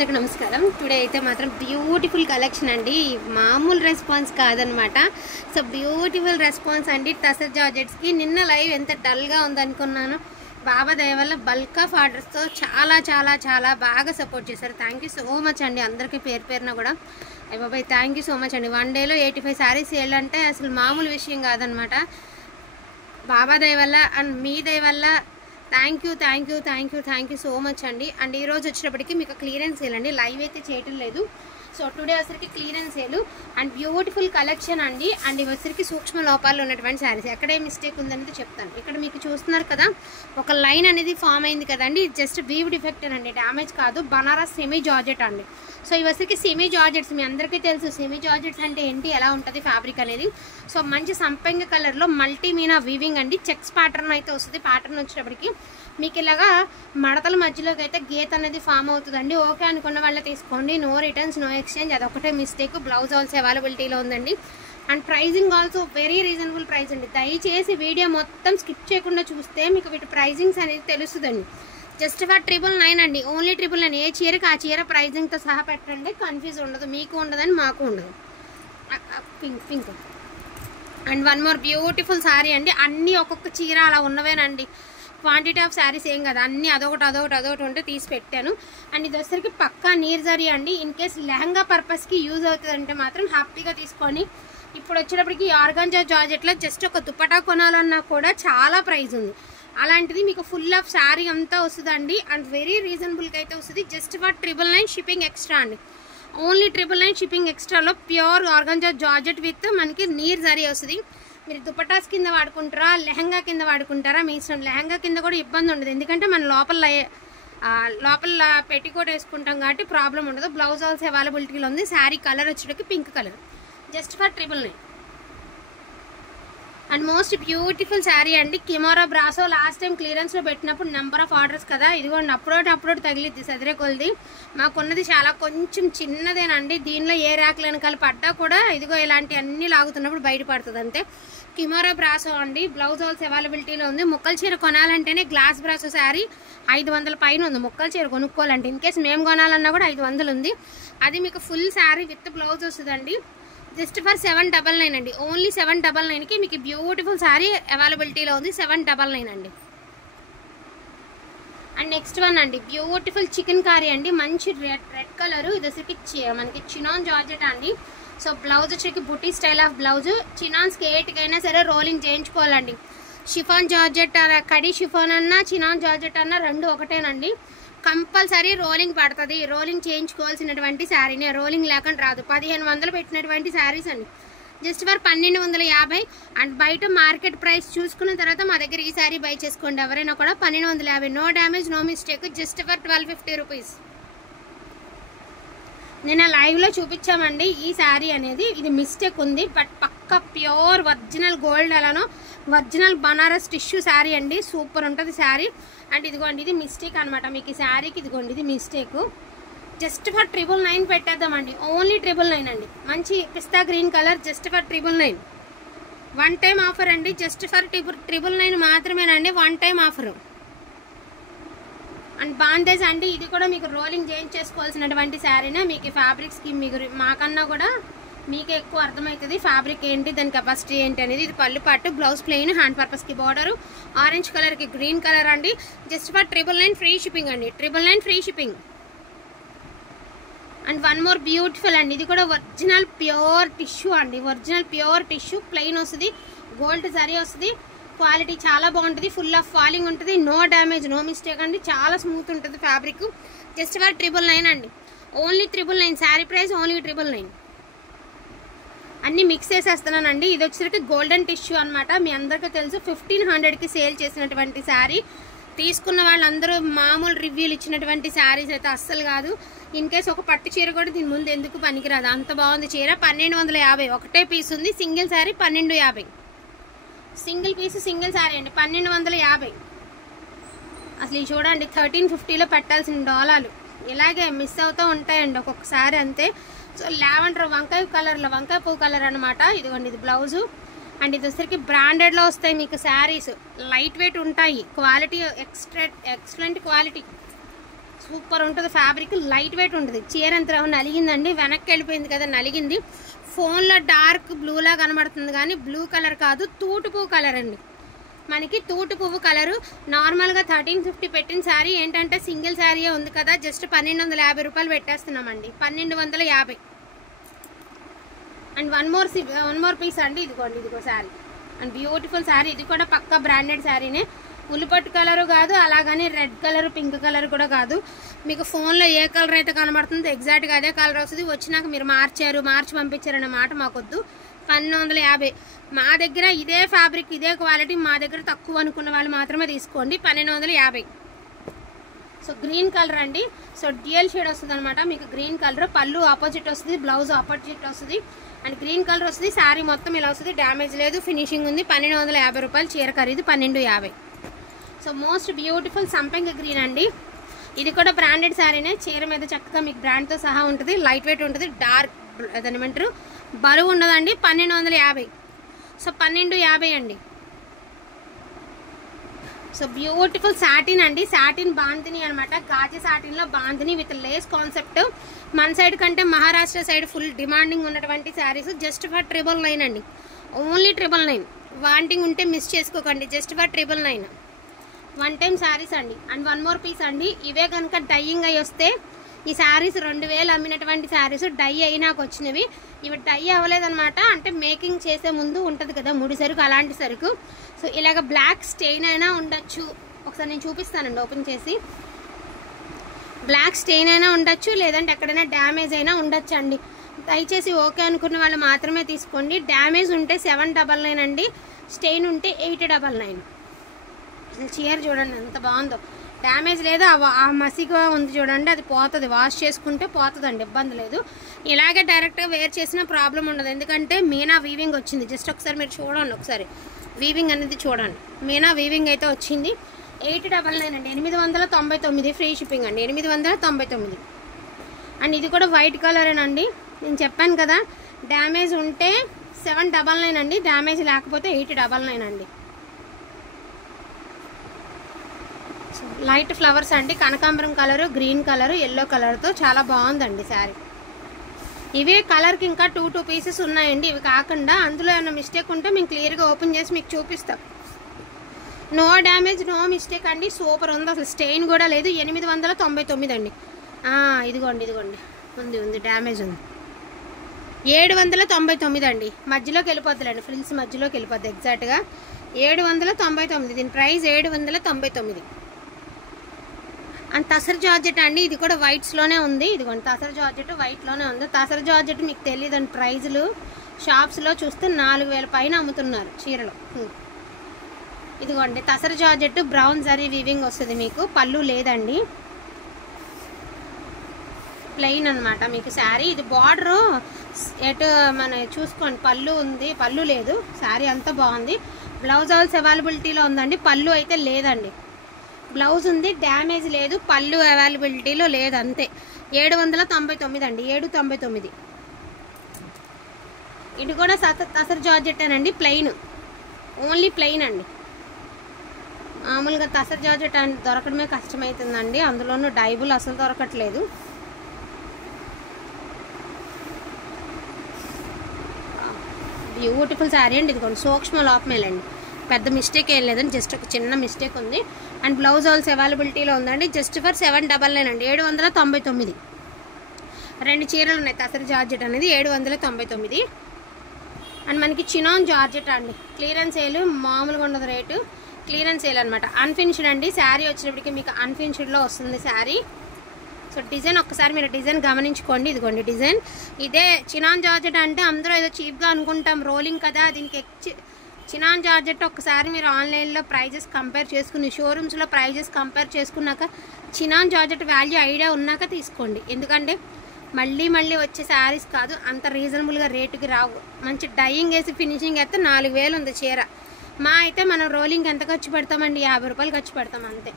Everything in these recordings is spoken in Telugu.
అందరికీ నమస్కారం. టుడే అయితే మాత్రం బ్యూటిఫుల్ కలెక్షన్ అండి, మామూలు రెస్పాన్స్ కాదనమాట. సో బ్యూటిఫుల్ రెస్పాన్స్ అండి టసర్ జార్జెట్స్కి. నిన్న లైవ్ ఎంత డల్గా ఉందనుకున్నాను, బాబా దయ వల్ల బల్క్ ఆఫ్ ఆర్డర్స్తో చాలా చాలా చాలా బాగా సపోర్ట్ చేశారు. థ్యాంక్ యూ సో మచ్ అండి అందరికీ పేరు పేరున కూడా. అయ్య బాబాయ్ థ్యాంక్ యూ సో మచ్ అండి. 1 డేలో 85 శారీస్ సేల్ అంటే అసలు మామూలు విషయం కాదనమాట. బాబా దయ వల్ల అండ్ మీ దయ వల్ల థ్యాంక్ యూ సో మచ్ అండి. అండ్ ఈరోజు వచ్చేటప్పటికి మీకు క్లియరెన్స్ సేల్ అండి, లైవ్ అయితే చేయటం లేదు. సో టుడే వచ్చరికి clearance sale and beautiful collection అండి. అండ్ ఇవి వచ్చరికి సూక్ష్మ లోపాలు ఉన్నటువంటి శారీస్. ఎక్కడే మిస్టేక్ ఉందనేది చెప్తాను. ఇక్కడ మీకు చూస్తున్నారు కదా, ఒక లైన్ అనేది ఫామ్ అయింది కదండి, జస్ట్ వీవ్ డిఫెక్ట్ అండి, డ్యామేజ్ కాదు. బనారస్ సెమీ జార్జెట్ అండి. సో ఇవి వచ్చరికి సెమీ జార్జెట్స్, మీ అందరికీ తెలుసు సెమీ జార్జెట్స్ అంటే ఏంటి, ఎలా ఉంటుంది ఫ్యాబ్రిక్ అనేది. సో మంచి సంపెంగ కలర్లో మల్టీ మీనా వీవింగ్ అండి, చెక్స్ ప్యాటర్న్ అయితే వస్తుంది. ప్యాటర్న్ వచ్చేటప్పటికి మీకు ఇలాగా మడతల మధ్యలోకి అయితే గీత అనేది ఫామ్ అవుతుందండి. ఓకే అనుకున్న వాళ్ళే తీసుకోండి, నో రిటర్న్స్ నో ఎక్స్చేంజ్, అదొకటే మిస్టేక్. బ్లౌజ్ ఆల్సో అవైలబిలిటీలో ఉందండి. And pricing also very reasonable price అండి. దయచేసి వీడియో మొత్తం స్కిప్ చేయకుండా చూస్తే మీకు వీటి ప్రైజింగ్స్ అనేది తెలుస్తుందండి. జస్ట్ ఫర్ 999 అండి, ఓన్లీ 999. ఏ చీరకి ఆ చీర ప్రైజింగ్తో సహా పెట్టండి, కన్ఫ్యూజ్ ఉండదు, మీకు ఉండదని మాకు ఉండదు. Pink and one more beautiful sari అండి. అన్నీ ఒక్కొక్క చీర అలా ఉన్నవేనండి, క్వాంటిటీ ఆఫ్ శారీస్ ఏం కదా, అన్నీ అదొకటి ఉంటే తీసి పెట్టాను. అండ్ ఇది వచ్చరికి పక్కా నీర్ జరీ అండి. ఇన్ కేస్ లెహంగా పర్పస్కి యూజ్ అవుతుందంటే మాత్రం హ్యాపీగా తీసుకొని. ఇప్పుడు వచ్చేటప్పటికి ఆర్గాంజా జార్జెట్లో జస్ట్ ఒక దుపటా కొనాలన్నా కూడా చాలా ప్రైస్ ఉంది. అలాంటిది మీకు ఫుల్ ఆఫ్ శారీ అంతా వస్తుందండి. అండ్ వెరీ రీజనబుల్గా అయితే వస్తుంది. జస్ట్ ఫర్ 999 షిప్పింగ్ ఎక్స్ట్రా అండి, ఓన్లీ 999 షిప్పింగ్ ఎక్స్ట్రాలో ప్యూర్ ఆర్గాంజా జార్జెట్ విత్ మనకి నీర్ జరీ వస్తుంది. మీరు దుపటాస్ కింద వాడుకుంటారా, లెహంగా కింద వాడుకుంటారా మీ ఇష్టం. లెహంగా కింద కూడా ఇబ్బంది ఉండదు, ఎందుకంటే మనం లోపల పెట్టికోట్ వేసుకుంటాం కాబట్టి ప్రాబ్లం ఉండదు. బ్లౌజ్ ఆల్సో అవైలబిలిటీలో ఉంది. శారీ కలర్ వచ్చేటికి pink colour, just for 999. And most beautiful sari అండి, కిమోరా బ్రాసో. లాస్ట్ టైం క్లియరెన్స్లో పెట్టినప్పుడు నెంబర్ ఆఫ్ ఆర్డర్స్ కదా, ఇదిగోండి అప్లోడ్ తగిలిద్ది సదిరే కొలిది. మాకున్నది చాలా కొంచెం చిన్నదేనండి, దీనిలో ఏ ర్యాక్లు వెనకాల పడ్డా కూడా ఇదిగో ఇలాంటి అన్ని లాగుతున్నప్పుడు బయటపడుతుంది అంతే. కిమోరా బ్రాసో అండి, బ్లౌజ్ ఆల్సో అవైలబిలిటీలో ఉంది. ముక్కల చీర కొనాలంటేనే గ్లాస్ బ్రాసో శారీ 500 పైన ఉంది. ముక్కల చీర కొనుక్కోవాలంటే ఇన్ కేసు మేము కొనాలన్నా కూడా 500 ఉంది. అది మీకు ఫుల్ శారీ విత్ బ్లౌజ్ వస్తుందండి. జస్ట్ ఫర్ 799 అండి, ఓన్లీ 799కి మీకు బ్యూటిఫుల్ శారీ అవైలబిలిటీలో ఉంది. 799 అండి. అండ్ నెక్స్ట్ వన్ అండి, బ్యూటిఫుల్ చికెన్ కర్రీ అండి, మంచి రెడ్ కలర్. ఇది వచ్చరికి మనకి చినాన్ జార్జెట్ అండి. సో బ్లౌజ్ వచ్చరికి బుటీ స్టైల్ ఆఫ్ బ్లౌజ్. చినాన్స్కి ఏటికైనా సరే రోలింగ్ చేయించుకోవాలండి. షిఫాన్ జార్జెట్ కడీ షిఫాన్ అన్నా చినాన్ జార్జెట్ అన్నా రెండు ఒకటేనండి. కంపల్సరీ రోలింగ్ పడుతుంది, రోలింగ్ చేయించుకోవాల్సినటువంటి శారీనే, రోలింగ్ లేకుండా రాదు. 1500 పెట్టినటువంటి శారీస్ అండి, జస్ట్ ఫర్ 1250. అండ్ బయట మార్కెట్ ప్రైస్ చూసుకున్న తర్వాత మా దగ్గర ఈ శారీ బై చేసుకోండి ఎవరైనా కూడా. 1250, no damage no mistake, just for 1250 rupees. నేను లైవ్లో చూపించామండి ఈ శారీ అనేది, ఇది మిస్టేక్ ఉంది బట్ పక్క ప్యూర్ ఒరిజినల్ గోల్డ్ అలానో ఒరిజినల్ బనారస్ టిష్యూ శారీ అండి, సూపర్ ఉంటుంది శారీ. అండ్ ఇదిగోండి ఇది మిస్టేక్ అనమాట మీకు ఈ శారీకి, ఇదిగోండి ఇది మిస్టేక్. జస్ట్ ఫర్ 999 పెట్టేద్దామండి, ఓన్లీ 999 అండి. మంచి పిస్తా green colour, just for 999. 1 time offer అండి, జస్ట్ ఫర్ 999 మాత్రమేనండి, 1 టైం ఆఫర్. అండ్ బాందేజ్ అండి, ఇది కూడా మీకు రోలింగ్ చేయించేసుకోవాల్సినటువంటి శారీనే. మీకు ఫ్యాబ్రిక్స్కి మీకు మాకన్నా కూడా మీకే ఎక్కువ అర్థమవుతుంది ఫ్యాబ్రిక్ ఏంటి, దాని కెపాసిటీ ఏంటి అనేది. ఇది పళ్ళు పాటు, బ్లౌజ్ ప్లెయిన్, హ్యాండ్ పర్పస్కి బార్డరు, ఆరెంజ్ కలర్కి గ్రీన్ కలర్ అండి. జస్ట్ ఫర్ 999 ఫ్రీ షిప్పింగ్ అండి, 999 free shipping. And one more beautiful అండి, ఇది కూడా ఒరిజినల్ ప్యూర్ టిష్యూ అండి, ఒరిజినల్ ప్యూర్ టిష్యూ, ప్లెయిన్ వస్తుంది, గోల్డ్ జరీ వస్తుంది. క్వాలిటీ చాలా బాగుంటుంది, ఫుల్ ఆఫ్ ఫాలింగ్ ఉంటుంది, నో డ్యామేజ్ నో మిస్టేక్ అండి, చాలా స్మూత్ ఉంటుంది ఫ్యాబ్రిక్. జస్ట్ ఫర్ 999 అండి, ఓన్లీ 999. Sari price only 999. అన్నీ మిక్స్ చేసేస్తున్నానండి. ఇది వచ్చేసరికి గోల్డెన్ టిష్యూ అనమాట, మీ అందరికీ తెలుసు. 1500కి సేల్ చేసినటువంటి శారీ. తీసుకున్న వాళ్ళందరూ మామూలు రివ్యూలు ఇచ్చినటువంటి శారీస్ అయితే అస్సలు కాదు. ఇన్ కేస్ ఒక పట్టు చీర కూడా దీని ముందు ఎందుకు పనికిరాదు, అంత బాగుంది చీర. 1250, ఒకటే పీస్ ఉంది, single saree 1250. Single piece single saree అండి, 1250. అసలు ఇది చూడండి 1350లో పెట్టాల్సిన డోలాలు ఇలాగే మిస్ అవుతూ ఉంటాయండి ఒక్కొక్కసారి అంతే. సో లావెండర్ వంకాయ కలర్లో, వంకాయ పువ్వు కలర్ అనమాట. ఇదిగోండి ఇది బ్లౌజు. అండ్ ఇది వచ్చరికి బ్రాండెడ్లో వస్తాయి మీకు శారీస్, లైట్ వెయిట్ ఉంటాయి, క్వాలిటీ ఎక్సలెంట్ క్వాలిటీ. సూపర్ ఉంటుంది ఫ్యాబ్రిక్, లైట్ వెయిట్ ఉంటుంది. చీర ఎంత నలిగిందండి, వెనక్కి వెళ్ళిపోయింది కదా, నలిగింది. ఫోన్లో డార్క్ బ్లూలా కనబడుతుంది కానీ బ్లూ కలర్ కాదు, తూటు పువ్వు కలర్ అండి. మనకి తూటు పువ్వు కలరు. నార్మల్గా 1350 పెట్టిన శారీ ఏంటంటే సింగిల్ శారీయే ఉంది కదా, జస్ట్ 1250 రూపాయలు పెట్టేస్తున్నామండి, 1250. అండ్ వన్ మోర్ పీస్ అండి, ఇదిగోండి, ఇదిగో శారీ. అండ్ బ్యూటిఫుల్ శారీ, ఇది కూడా పక్కా బ్రాండెడ్ శారీనే. ఉల్లిపట్టు కలరు కాదు, అలాగని రెడ్ కలర్ పింక్ కలర్ కూడా కాదు. మీకు ఫోన్లో ఏ కలర్ అయితే కనబడుతుందో ఎగ్జాక్ట్గా అదే కలర్ వస్తుంది. వచ్చినాక మీరు మార్చి పంపించారన్న మాట మాకొద్దు. 1250. మా దగ్గర ఇదే ఫ్యాబ్రిక్ ఇదే క్వాలిటీ మా దగ్గర తక్కువ అనుకున్న వాళ్ళు మాత్రమే తీసుకోండి, 1250. సో గ్రీన్ కలర్ అండి. సో డ్యూయల్ షేడ్ వస్తుంది అనమాట మీకు. గ్రీన్ కలర్ పళ్ళు ఆపోజిట్ వస్తుంది, బ్లౌజ్ ఆపోజిట్ వస్తుంది. అండ్ గ్రీన్ కలర్ వస్తుంది. శారీ మొత్తం ఇలా వస్తుంది, డ్యామేజ్ లేదు, ఫినిషింగ్ ఉంది. 1250 రూపాయలు. చీర ఖరీదు 1250. సో మోస్ట్ బ్యూటిఫుల్ సంపెంగ గ్రీన్ అండి. ఇది కూడా బ్రాండెడ్ శారీనే. చీర మీద చక్కగా మీకు బ్రాండ్తో సహా ఉంటుంది, లైట్ వెయిట్ ఉంటుంది, డార్క్ అదేమంటారు బరువు ఉండదండి. 1250. సో 1250 అండి. సో బ్యూటిఫుల్ సాటిన్ అండి, సాటిన్ బాంతిని అనమాట. గాజు సాటిన్లో బాంతిని విత్ లేస్ కాన్సెప్ట్. మన సైడ్ కంటే మహారాష్ట్ర సైడ్ ఫుల్ డిమాండింగ్ ఉన్నటువంటి శారీస్. జస్ట్ ఫర్ 999 అండి, ఓన్లీ 999. వాంటింగ్ ఉంటే మిస్ చేసుకోకండి, just for 999. One time saris అండి. అండ్ వన్ మోర్ పీస్ అండి. ఇవే కనుక డైయింగ్ అయ్యి వస్తే ఈ శారీస్ 2000 అమ్మినటువంటి శారీస్ డై అయినాక వచ్చినవి. ఇవి డై అవ్వలేదన్నమాట, అంటే మేకింగ్ చేసే ముందు ఉంటుంది కదా ముడి సరుకు, అలాంటి సరుకు. సో ఇలాగ బ్లాక్ స్టెయిన్ అయినా ఉండొచ్చు. ఒకసారి నేను చూపిస్తానండి ఓపెన్ చేసి. బ్లాక్ స్టెయిన్ అయినా ఉండొచ్చు, లేదంటే ఎక్కడైనా డ్యామేజ్ అయినా ఉండొచ్చు అండి. దయచేసి ఓకే అనుకున్న వాళ్ళు మాత్రమే తీసుకోండి. డ్యామేజ్ ఉంటే 799 అండి, స్టెయిన్ ఉంటే 899. చీర చూడండి ఎంత బాగుందో. డ్యామేజ్ లేదా ఆ మసిగా ఉంది చూడండి, అది పోతుంది, వాష్ చేసుకుంటే పోతుందండి, ఇబ్బంది లేదు. ఇలాగే డైరెక్ట్గా వేర్ చేసిన ప్రాబ్లం ఉండదు, ఎందుకంటే మీనా వీవింగ్ వచ్చింది. జస్ట్ ఒకసారి మీరు చూడండి, ఒకసారి వీవింగ్ అనేది చూడండి. మీనా వీవింగ్ అయితే వచ్చింది. 899 అండి, 899 ఫ్రీ షిప్పింగ్ అండి, 899. అండ్ ఇది కూడా వైట్ కలరేనండి. నేను చెప్పాను కదా డ్యామేజ్ ఉంటే 799 అండి, డ్యామేజ్ లేకపోతే 899 అండి. లైట్ ఫ్లవర్స్ అండి, కనకాంబరం కలరు, గ్రీన్ కలరు, ఎల్లో కలర్తో చాలా బాగుందండి శారీ. ఇవే కలర్కి ఇంకా 2 పీసెస్ ఉన్నాయండి. ఇవి కాకుండా అందులో ఏమైనా మిస్టేక్ ఉంటే మేము క్లియర్గా ఓపెన్ చేసి మీకు చూపిస్తాం. నో డ్యామేజ్, నో మిస్టేక్ అండి, సూపర్ ఉంది. అసలు స్టెయిన్ కూడా లేదు. 899 అండి. ఇదిగోండి ఉంది డ్యామేజ్ ఉంది. 799 అండి, మధ్యలోకి వెళ్ళిపోద్దులేండి, ఫ్రిల్స్ మధ్యలోకి వెళ్ళిపోద్ది. ఎగ్జాక్ట్గా 799. దీని ప్రైస్ 799. అండ్ తసర్ జార్జెట్ అండి, ఇది కూడా వైట్స్లోనే ఉంది. ఇదిగోండి తసర్ జార్జెట్ వైట్లోనే ఉంది. తసర్ జార్జెట్ మీకు తెలియదండి, ప్రైజులు షాప్స్లో చూస్తే 4000 పైన అమ్ముతున్నారు చీరలు. ఇదిగోండి tussar georgette brown zari weaving వస్తుంది మీకు. పళ్ళు లేదండి, ప్లెయిన్ అనమాట మీకు శారీ. ఇది బార్డరు ఎటు మన చూసుకోండి, పళ్ళు ఉంది, పళ్ళు లేదు. శారీ అంతా బాగుంది. బ్లౌజ్ ఆల్స్ అవైలబిలిటీలో ఉందండి, పళ్ళు అయితే లేదండి. బ్లౌజ్ ఉంది, డ్యామేజ్ లేదు, పళ్ళు అవైలబిలిటీలో లేదు, అంతే. 799 అండి, 799. ఇది కూడా తసర్ జార్జెట్ అండి, ప్లెయిన్, ఓన్లీ ప్లెయిన్ అండి. మామూలుగా తసర్ జార్జెట్ అని దొరకడమే కష్టమవుతుందండి, అందులోనూ డైబుల్ అసలు దొరకట్లేదు. బ్యూటిఫుల్ శారీ అండి. ఇదిగోండి సూక్ష్మ లోపమేల్ అండి, పెద్ద మిస్టేక్ ఏం లేదండి, జస్ట్ ఒక చిన్న మిస్టేక్ ఉంది. అండ్ బ్లౌజ్ ఆల్స్ అవైలబిలిటీలో ఉందండి, జస్ట్ ఫర్ 799 అండి, 799. 2 చీరలు ఉన్నాయి. తసర్ జార్జెట్ అనేది 799. అండ్ మనకి చినాన్ జార్జెట్ అండి, క్లియరెన్స్ సేల్, మామూలుగా ఉండదు రేటు, క్లియరెన్స్ సేల్ అనమాట. అన్ఫినిష్డ్ అండి, శారీ వచ్చినప్పటికీ మీకు అన్ఫినిష్డ్లో వస్తుంది శారీ. సో డిజైన్ ఒక్కసారి మీరు డిజైన్ గమనించుకోండి. ఇదిగోండి డిజైన్, ఇదే చినాన్ జార్జెట్ అంటే అందరూ ఏదో చీప్గా అనుకుంటాం, రోలింగ్ కదా దీనికి. చినాన్ జార్జెట్ ఒక్కసారి మీరు ఆన్లైన్లో ప్రైజెస్ కంపేర్ చేసుకుని, షోరూమ్స్లో ప్రైజెస్ కంపేర్ చేసుకున్నాక, చినాన్ జార్జెట్ వాల్యూ ఐడియా ఉన్నాక తీసుకోండి. ఎందుకంటే మళ్ళీ వచ్చే శారీస్ కాదు, అంత రీజనబుల్గా రేటుకి రావు. మంచి డైయింగ్ వేసి ఫినిషింగ్ అయితే 4000 ఉంది చీర. మా అయితే మనం రోలింగ్ ఎంత ఖర్చు పెడతామండి, 50 రూపాయలు ఖర్చు పెడతాం అంతే.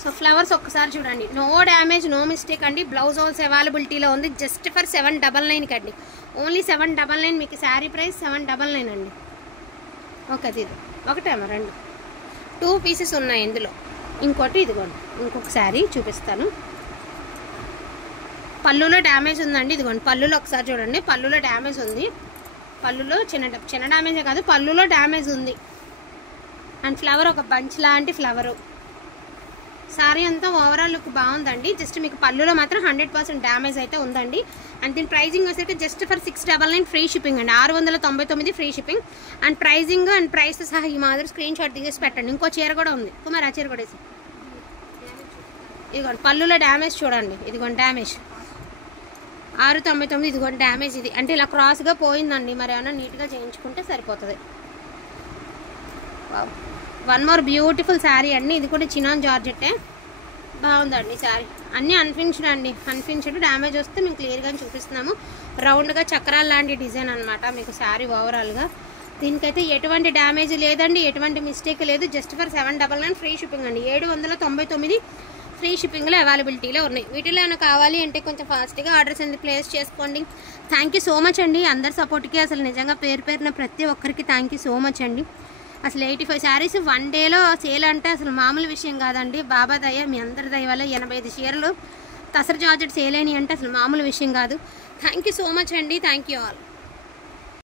సో ఫ్లవర్స్ ఒక్కసారి చూడండి, నో డ్యామేజ్, నో మిస్టేక్ అండి. బ్లౌజ్ ఆల్స్ అవైలబిలిటీలో ఉంది, జస్ట్ ఫర్ 799 అండి, ఓన్లీ 799. మీకు శారీ ప్రైస్ 799 అండి. ఓకే, ఇది ఒకటేమో 2 పీసెస్ ఉన్నాయి ఇందులో. ఇంకోటి ఇదిగోండి, ఇంకొక శారీ చూపిస్తాను. పళ్ళులో డ్యామేజ్ ఉందండి. ఇదిగోండి పళ్ళులో ఒకసారి చూడండి, పళ్ళులో డ్యామేజ్ ఉంది. పళ్ళులో చిన్న డ్యామేజే కాదు, పళ్ళులో డ్యామేజ్ ఉంది. అండ్ ఫ్లవర్ ఒక బంచ్ లాంటి ఫ్లవరు. సారీ అంతా ఓవరాల్ లుక్ బాగుందండి. జస్ట్ మీకు పళ్ళులో మాత్రం 100% డ్యామేజ్ అయితే ఉందండి. అండ్ దీని ప్రైజింగ్ వచ్చేసి జస్ట్ ఫర్ 699 ఫ్రీ షిప్పింగ్ అండి. 699 free shipping. And pricing and price సహా ఈ మాదిరి స్క్రీన్ షాట్ తీసేసి పెట్టండి. ఇంకో చీర కూడా ఉంది, మరి ఆ చీర కూడా వేసి. ఇదిగోండి పళ్ళులో డ్యామేజ్ చూడండి, ఇదిగోండి డ్యామేజ్ 699. ఇదిగోండి డ్యామేజ్ ఇది అంటే ఇలా క్రాస్గా పోయిందండి. మరి ఏమైనా నీట్గా చేయించుకుంటే సరిపోతుంది. Wow, one more beautiful sari అండి. ఇది కూడా చినాన్ జార్జెట్టే, బాగుందండి శారీ. అన్నీ అన్ఫినిష్డ్ అండి, అన్ఫినిష్డ్. డ్యామేజ్ వస్తే మేము క్లియర్గా చూపిస్తున్నాము. రౌండ్గా చక్రాలు లాంటి డిజైన్ అనమాట మీకు శారీ ఓవరాల్గా. దీనికైతే ఎటువంటి డ్యామేజ్ లేదండి, ఎటువంటి మిస్టేక్ లేదు. జస్ట్ ఫర్ 799 ఫ్రీ షిప్పింగ్ అండి. 799 ఫ్రీ షిప్పింగ్లో అవైలబిలిటీలో ఉన్నాయి. వీటిలో ఏమైనా కావాలి అంటే కొంచెం ఫాస్ట్గా ఆర్డర్స్ అనేది ప్లేస్ చేసుకోండి. థ్యాంక్ యూ సో మచ్ అండి అందరి సపోర్ట్కి. అసలు నిజంగా పేరు పేరున ప్రతి ఒక్కరికి థ్యాంక్ యూ సో మచ్ అండి. అసలు 85 శారీస్ వన్ డేలో సేల్ అంటే అసలు మామూలు విషయం కాదండి. బాబా దయ, మీ అందరి దయ వల్ల 85 చీరలు తసర్ జార్జెట్ సేల్ అయినాయి అంటే అసలు మామూలు విషయం కాదు. థ్యాంక్ యూ సో మచ్ అండి. Thank you all.